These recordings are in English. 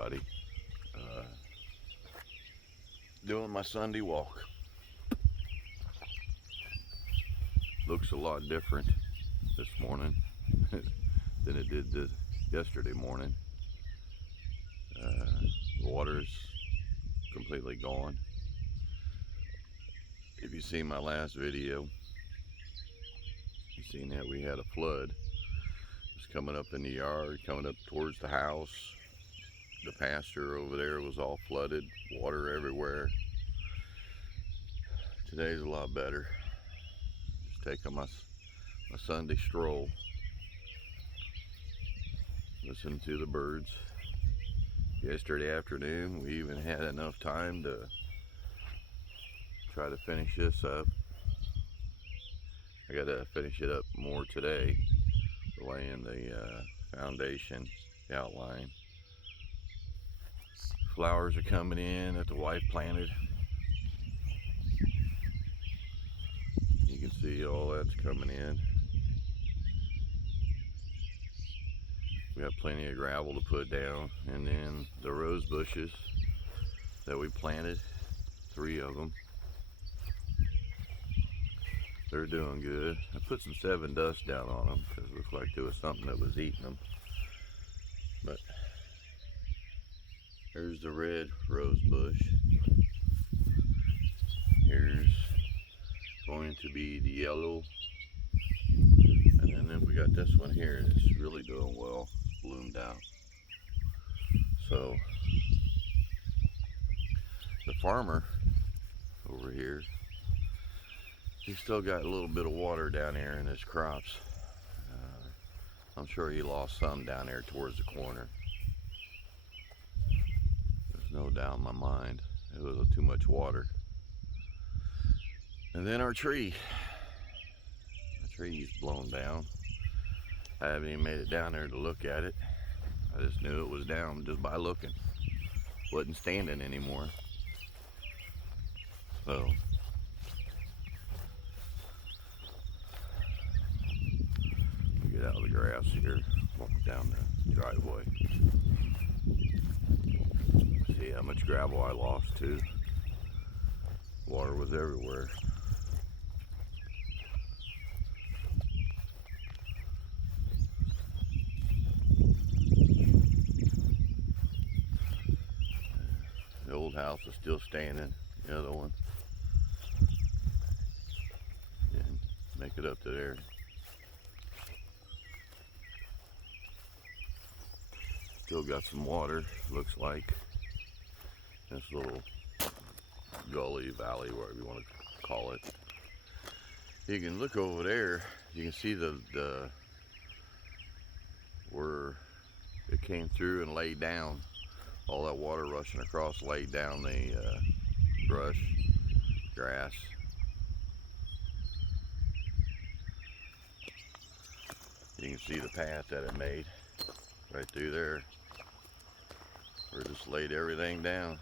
everybody. Uh, Doing my Sunday walk. Looks a lot different this morning than it did yesterday morning. The water's completely gone. If you see my last video, you seen that we had a flood. It was coming up in the yard, coming up towards the house. The pasture over there was all flooded, water everywhere. Today's a lot better. Just taking my Sunday stroll, listening to the birds. Yesterday afternoon, we even had enough time to try to finish this up. I gotta finish it up more today, laying the foundation, the outline. Flowers are coming in that the wife planted. You can see all that's coming in. We have plenty of gravel to put down, and then the rose bushes that we planted, 3 of them, they're doing good. I put some 7 dust down on them because it looked like there was something that was eating them. But here's the red rose bush. Here's going to be the yellow. And then we got this one here that's really doing well, bloomed out. So the farmer over here, he's still got a little bit of water down here in his crops. I'm sure he lost some down there towards the corner. There's no doubt in my mind. It was too much water. And then our tree. The tree's blown down. I haven't even made it down there to look at it. I just knew it was down just by looking. Wasn't standing anymore. So get out of the grass here, walk down the driveway. See how much gravel I lost too. Water was everywhere. The old house is still standing, the other one. And make it up to there. Still got some water, looks like. This little gully, valley, whatever you want to call it. You can look over there, you can see the where it came through and laid down. All that water rushing across laid down the brush, grass. You can see the path that it made right through there. We just laid everything down.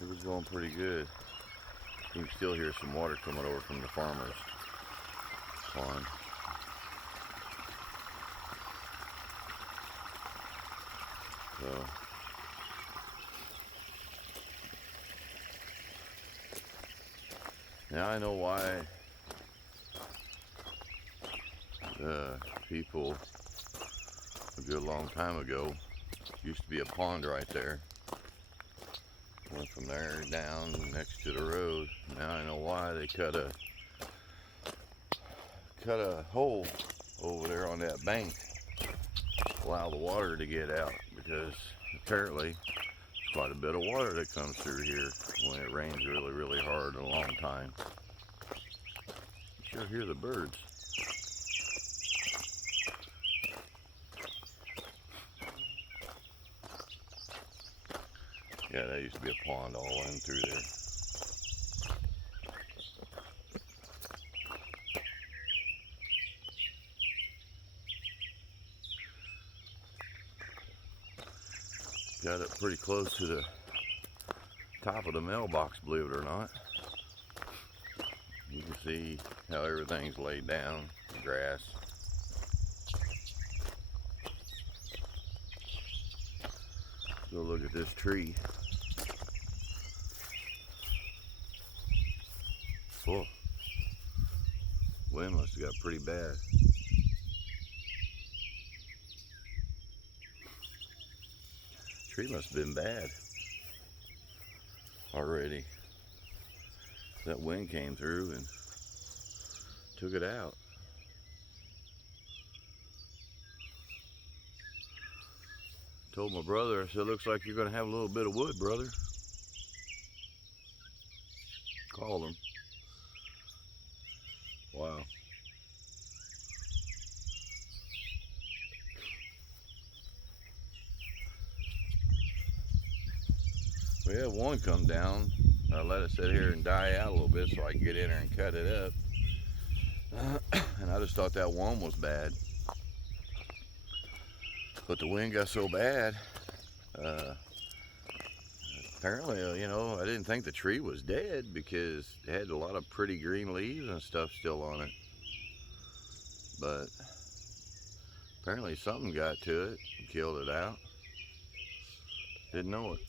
It was going pretty good. You can still hear some water coming over from the farmer's pond. So now I know why the people a good long time ago used to be a pond right there. Went from there down next to the road. Now I know why they cut a hole over there on that bank, allow the water to get out, because apparently there's quite a bit of water that comes through here when it rains really hard in a long time. You sure hear the birds. Yeah, that used to be a pond all in through there. Got it pretty close to the top of the mailbox, believe it or not. You can see how everything's laid down, the grass. Go look at this tree. Oh, wind must have got pretty bad. Tree must have been bad already. That wind came through and took it out. Told my brother, I said, looks like you're gonna have a little bit of wood, brother. Called him. Wow. We had one come down. I let it sit here and die out a little bit so I could get in there and cut it up. And I just thought that one was bad. But the wind got so bad, apparently, I didn't think the tree was dead because it had a lot of pretty green leaves and stuff still on it. But apparently something got to it and killed it out. Didn't know it.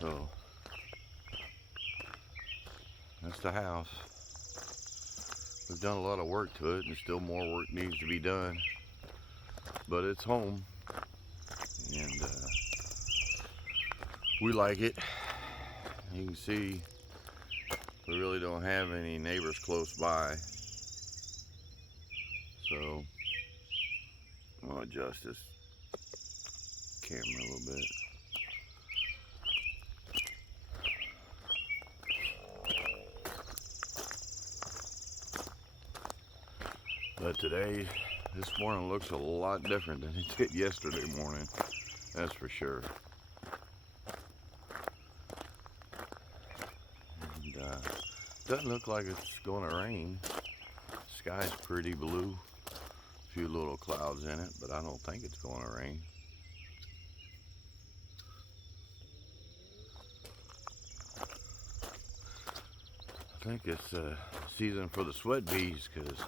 So that's the house. We've done a lot of work to it and still more work needs to be done. But it's home and we like it. You can see we really don't have any neighbors close by. So I'll adjust this camera a little bit. But today, this morning looks a lot different than it did yesterday morning. That's for sure. And doesn't look like it's going to rain. Sky's pretty blue. A few little clouds in it, but I don't think it's going to rain. I think it's season for the sweat bees because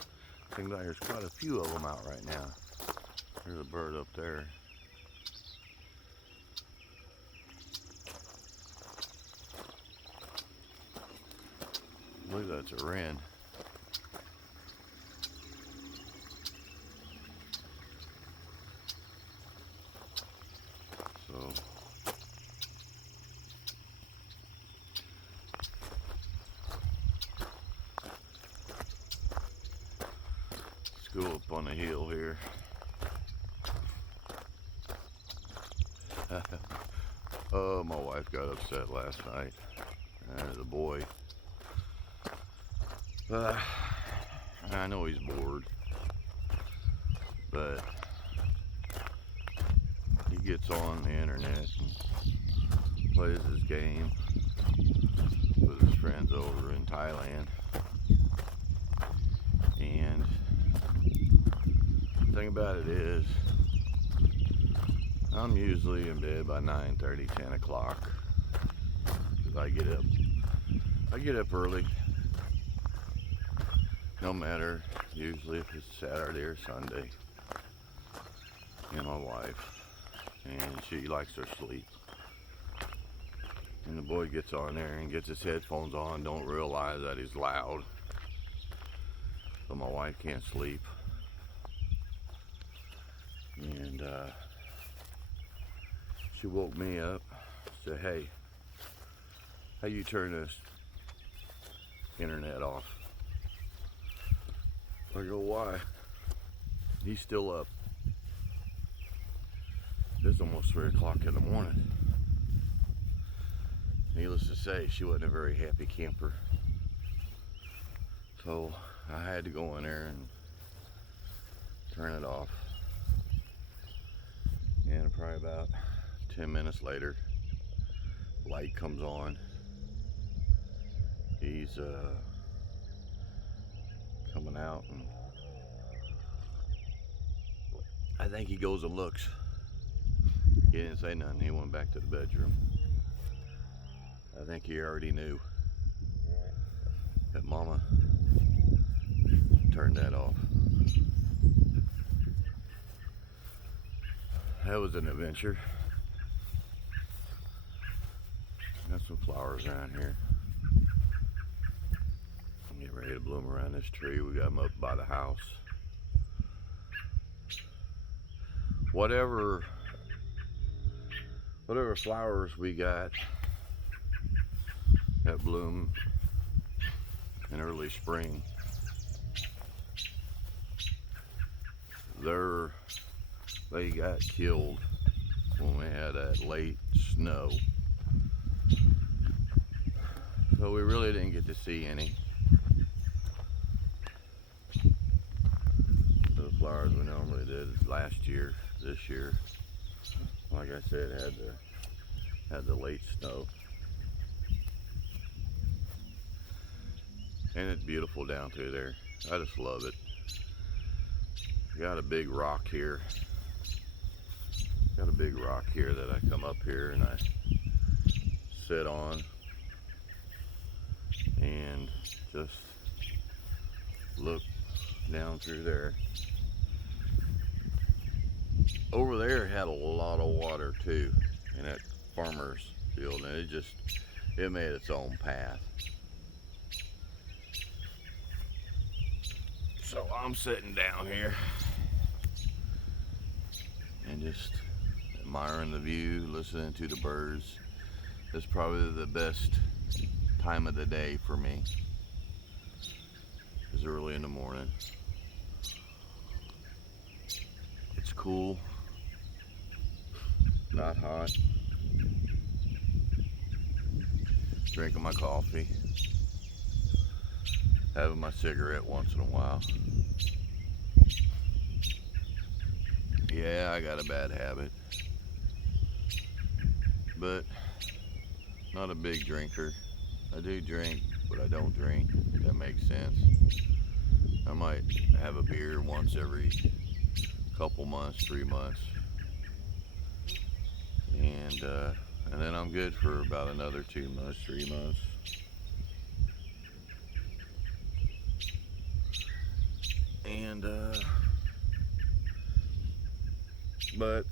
I think there's quite a few of them out right now. There's a bird up there. I believe that's a wren. So let's go up on the hill here. Oh, my wife got upset last night. The boy. I know he's bored, but he gets on the internet and plays his game with his friends over in Thailand. And the thing about it is, I'm usually in bed by 9:30, 10 o'clock, because I get up early, no matter usually if it's Saturday or Sunday. And my wife, and she likes her sleep. And the boy gets on there and gets his headphones on, don't realize that he's loud. So my wife can't sleep. And she woke me up, said, "Hey, how you turn this internet off?" I go, "Why?" He's still up. It's almost 3 o'clock in the morning. Needless to say, she wasn't a very happy camper. So I had to go in there and turn it off. And probably about 10 minutes later, light comes on. He's coming out, and I think he goes and looks. He didn't say nothing. He went back to the bedroom. I think he already knew that Mama turned that off. that was an adventure. Got some flowers around here. I'm getting ready to bloom around this tree. We got them up by the house. Whatever flowers we got that bloom in early spring, they got killed when we had that late snow. So we really didn't get to see any. The flowers we normally did last year, this year, like I said, had the late snow. And it's beautiful down through there. I just love it. Got a big rock here. Got a big rock here that I come up here and I sit on and just look down through there. Over there had a lot of water too in that farmer's field, and it made its own path. So I'm sitting down here and just admiring the view, listening to the birds. It's probably the best time of the day for me. It's early in the morning. It's cool, not hot. Drinking my coffee, having my cigarette once in a while. Yeah, I got a bad habit, but not a big drinker. I do drink, but I don't drink, if that makes sense. I might have a beer once every couple months, 3 months. And then I'm good for about another 2 months, 3 months. But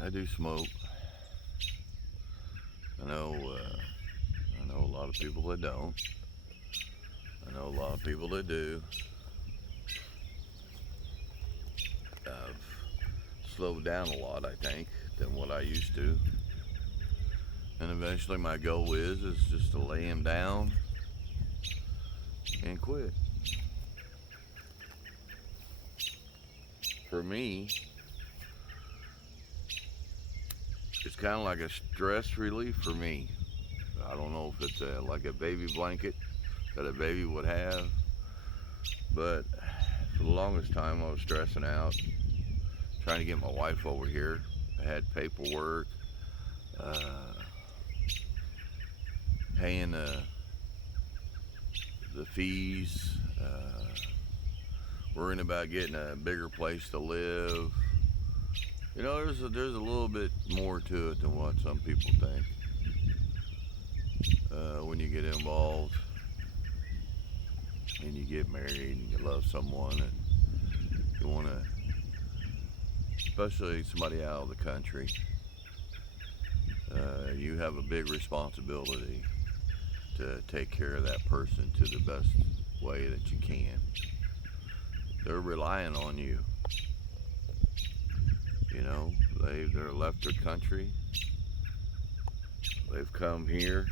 I do smoke. I know a lot of people that don't. I know a lot of people that do. I've slowed down a lot, I think, than what I used to. And eventually my goal is just to lay him down and quit. For me, it's kind of like a stress relief for me. I don't know if it's like a baby blanket that a baby would have, but for the longest time I was stressing out, trying to get my wife over here. I had paperwork, paying the fees, worrying about getting a bigger place to live. You know, there's a little bit more to it than what some people think. When you get involved and you get married and you love someone and you want to, especially somebody out of the country, you have a big responsibility to take care of that person to the best way that you can. They're relying on you. You know, they're left their country. They've come here.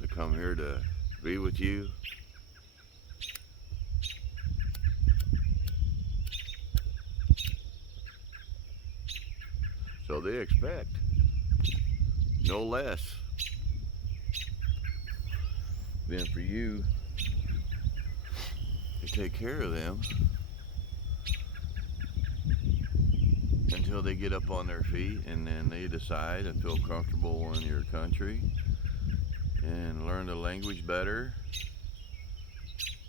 They come here to be with you. So they expect no less than for you to take care of them until they get up on their feet, and then they decide and feel comfortable in your country and learn the language better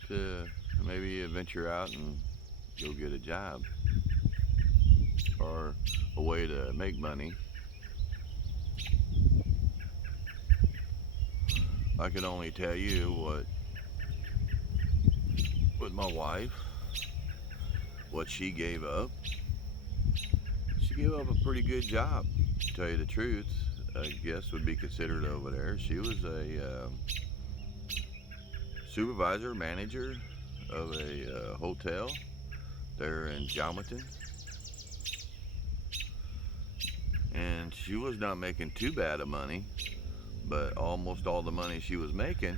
to maybe venture out and go get a job or a way to make money. I can only tell you what with my wife, what she gave up, she gave up a pretty good job, to tell you the truth. I guess would be considered over there. She was a supervisor, manager of a hotel there in Jamaton. And she was not making too bad of money, but almost all the money she was making,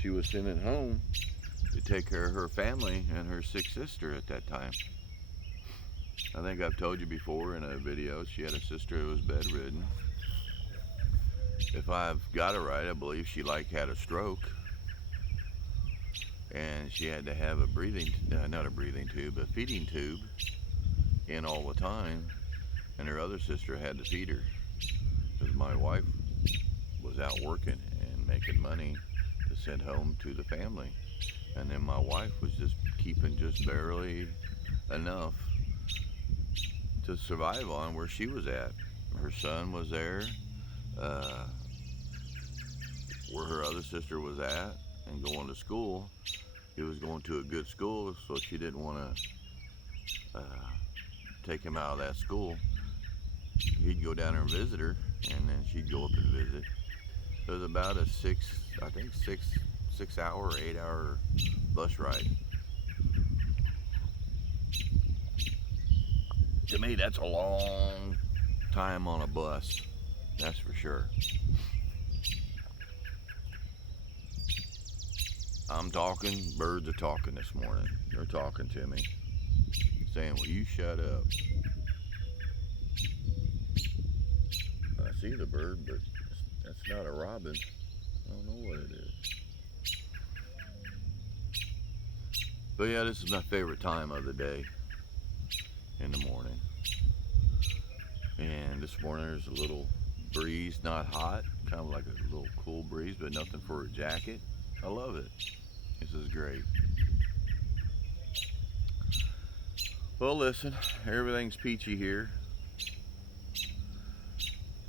she was sending home to take care of her family and her sick sister at that time. I think I've told you before in a video, she had a sister who was bedridden. If I've got it right, I believe she had a stroke. And she had to have a not a breathing tube, a feeding tube in all the time. And her other sister had to feed her. Because my wife was out working and making money to send home to the family. And then my wife was just keeping just barely enough to survive on where she was at. Her son was there, where her other sister was at, and going to school. He was going to a good school, so she didn't want to take him out of that school. He'd go down there and visit her, and then she'd go up and visit. It was about a 6 hour or 8 hour bus ride. To me, that's a long time on a bus, that's for sure. I'm talking, birds are talking this morning. They're talking to me, saying, will you shut up? I see the bird, but that's not a robin. I don't know what it is. But yeah, this is my favorite time of the day, in the morning. And this morning there's a little breeze, not hot, kind of like a little cool breeze, but nothing for a jacket. I love it. This is great. Well, listen, everything's peachy here.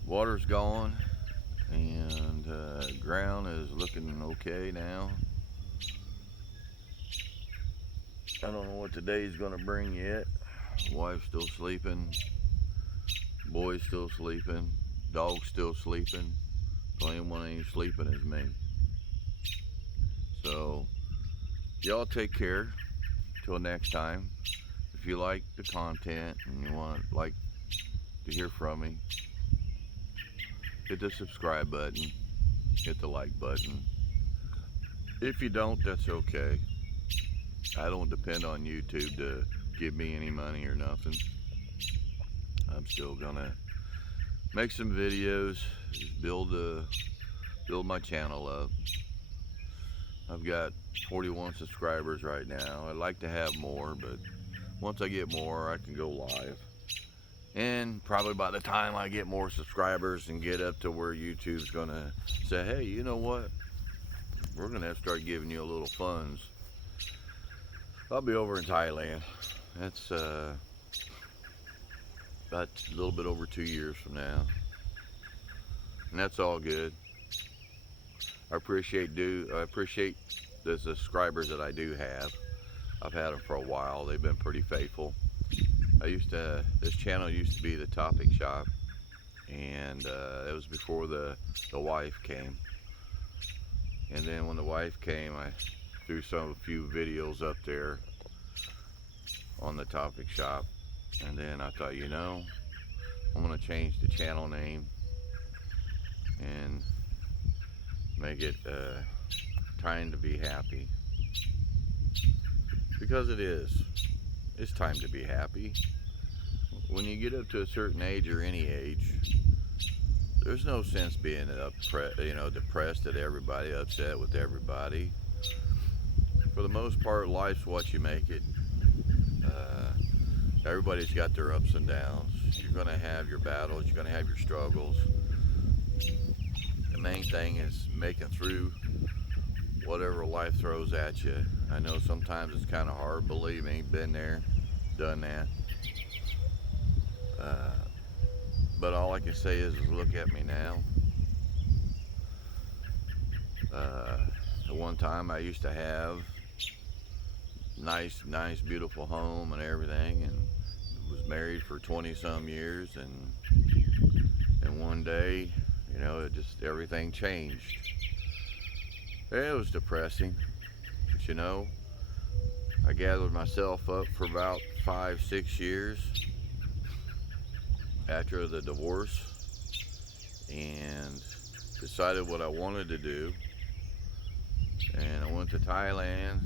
Water's gone, and ground is looking okay now. I don't know what today's gonna bring yet. Wife's still sleeping, boy's still sleeping, dog's still sleeping. The only one that ain't sleeping is me. So, y'all take care till next time. If you like the content and you want to hear from me, hit the subscribe button, hit the like button. If you don't, that's okay. I don't depend on YouTube to give me any money or nothing. I'm still gonna make some videos, just build my channel up. I've got 41 subscribers right now. I'd like to have more, but once I get more, I can go live. And probably by the time I get more subscribers and get up to where YouTube's gonna say, hey, you know what? We're gonna have to start giving you a little funds. I'll be over in Thailand. That's about a little bit over 2 years from now. And that's all good. I appreciate the subscribers that I do have. I've had them for a while. They've been pretty faithful. This channel used to be the Topic Shop, and it was before the wife came. And then when the wife came, I threw a few videos up there on the Topic Shop, and then I thought, you know, I'm gonna change the channel name and make it Time to Be Happy, because it is. It's time to be happy. When you get up to a certain age, or any age, there's no sense being depressed at everybody, upset with everybody. For the most part, life's what you make it. Everybody's got their ups and downs. You're gonna have your battles, you're gonna have your struggles. The main thing is making through whatever life throws at you. I know sometimes it's kind of hard, believe me, been there, done that. But all I can say is look at me now. At one time I used to have nice, beautiful home and everything, and was married for 20 some years, and one day, you know, it just everything changed. It was depressing, but you know, I gathered myself up for about 5, 6 years after the divorce and decided what I wanted to do. And I went to Thailand,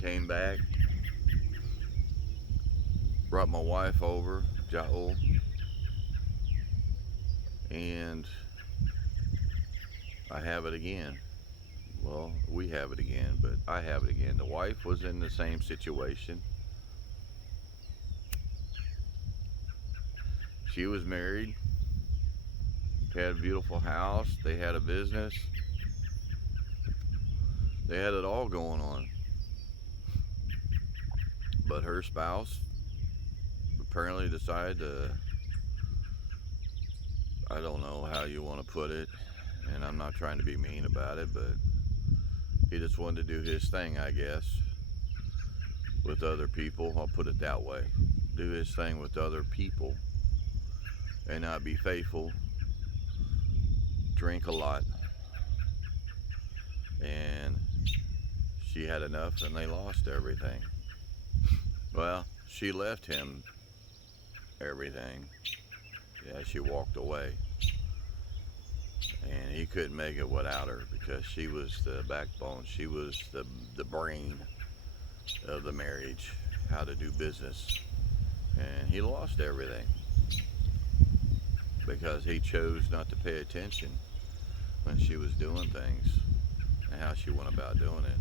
came back, brought my wife over, Jaul, and I have it again. Well, we have it again, but I have it again. The wife was in the same situation. She was married, had a beautiful house, they had a business, they had it all going on. But her spouse apparently decided to, I don't know how you want to put it, and I'm not trying to be mean about it, but he just wanted to do his thing, I guess, with other people. I'll put it that way. Do his thing with other people and not be faithful. Drink a lot. And she had enough and they lost everything. Well, she left him everything. Yeah, she walked away. And he couldn't make it without her because she was the backbone. She was the brain of the marriage, how to do business. And he lost everything because he chose not to pay attention when she was doing things and how she went about doing it.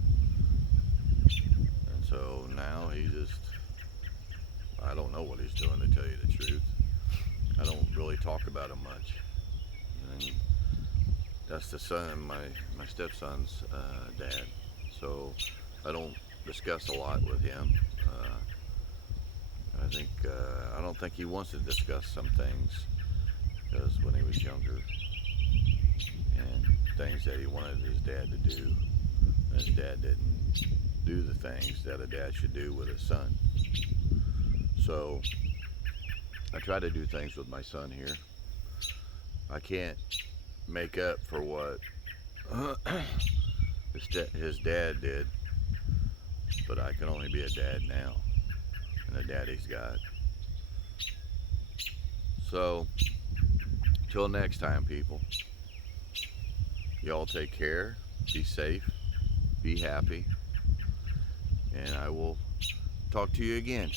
And so now he just, I don't know what he's doing, to tell you the truth. I don't really talk about him much. And that's the son, my stepson's dad. So I don't discuss a lot with him. I don't think he wants to discuss some things because when he was younger and things that he wanted his dad to do, his dad didn't do the things that a dad should do with his son. So I try to do things with my son here. I can't make up for what his dad did, but I can only be a dad now, and a daddy's got. So, till next time, people, y'all take care, be safe, be happy, and I will talk to you again.